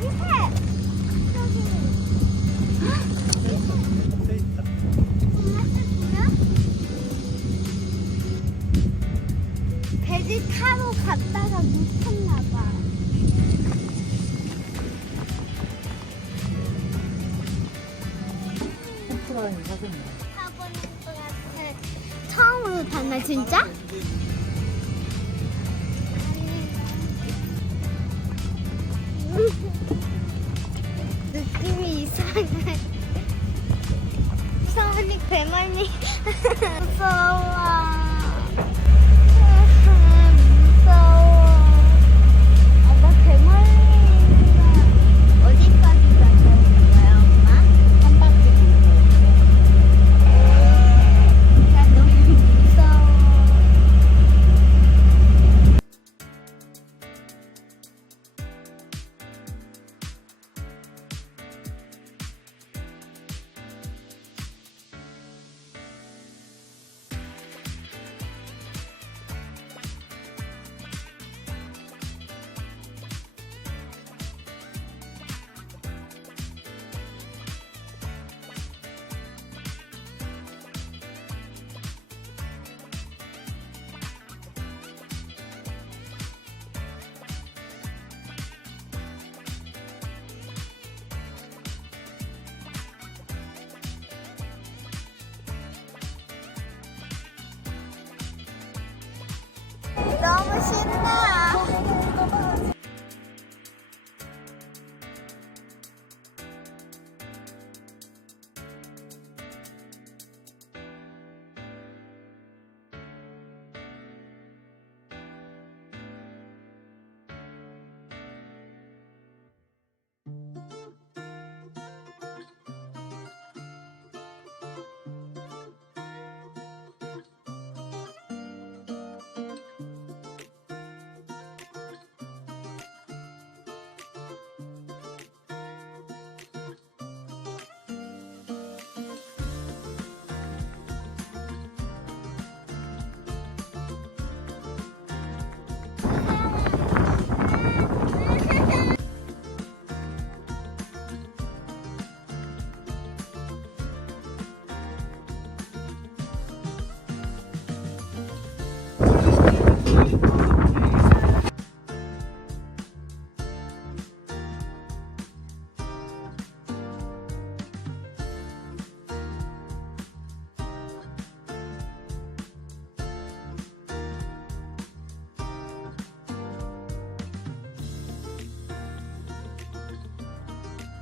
저기 새. 저기. 새 있다. 엄마 새 보여? 배를 타러 갔다가 놓쳤나 봐. 호프라인 사겠네. 타보는 것 같아. 처음으로 타나 진짜? 느낌이 이상해. 무서우니 괴물이 무서워. 무서워. 아, 나 괴물이가 어디까지 간다는 거야, 엄마? 한 바퀴 돌고. 나 너무 무서워. 너무 신나.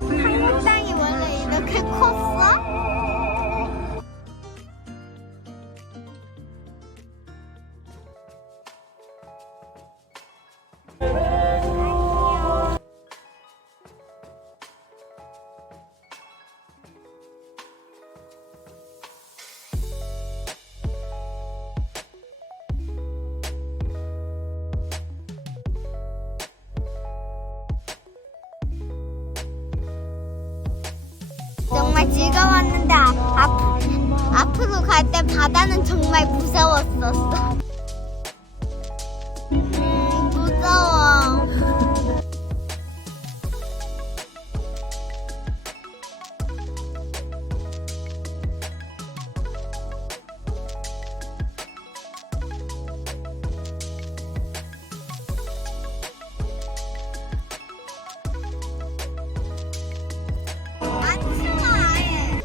한국 땅이 원래 이렇게 컸어? 정말 즐거웠는데 앞으로 갈 때 바다는 정말 무서웠었어. 무서워. 안 추워 아예.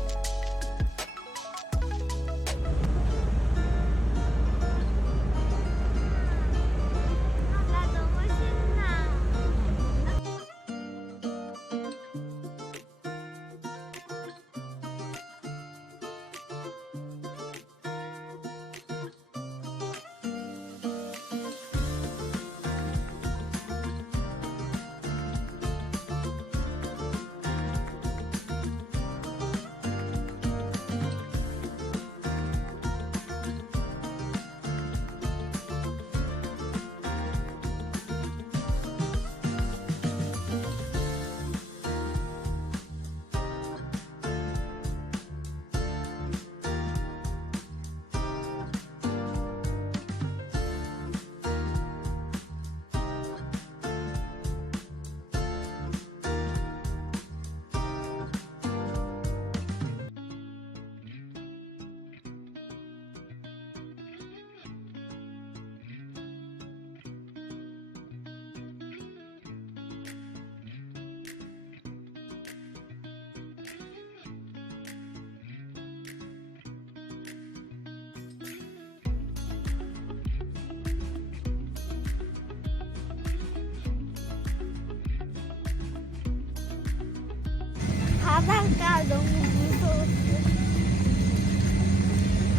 바닷가 너무 무서웠어.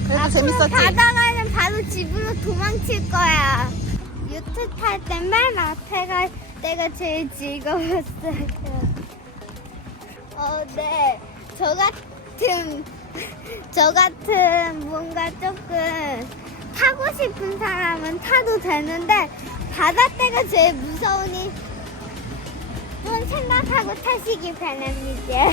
그래도 앞으로 재밌었지? 가다가는 바로 집으로 도망칠 거야. 요트 탈 때 맨 앞에 갈 때가 제일 즐거웠어요. 네. 저 같은 뭔가 조금 타고 싶은 사람은 타도 되는데 바닷대가 제일 무서우니 좀 생각하고 타시기 바랍니다.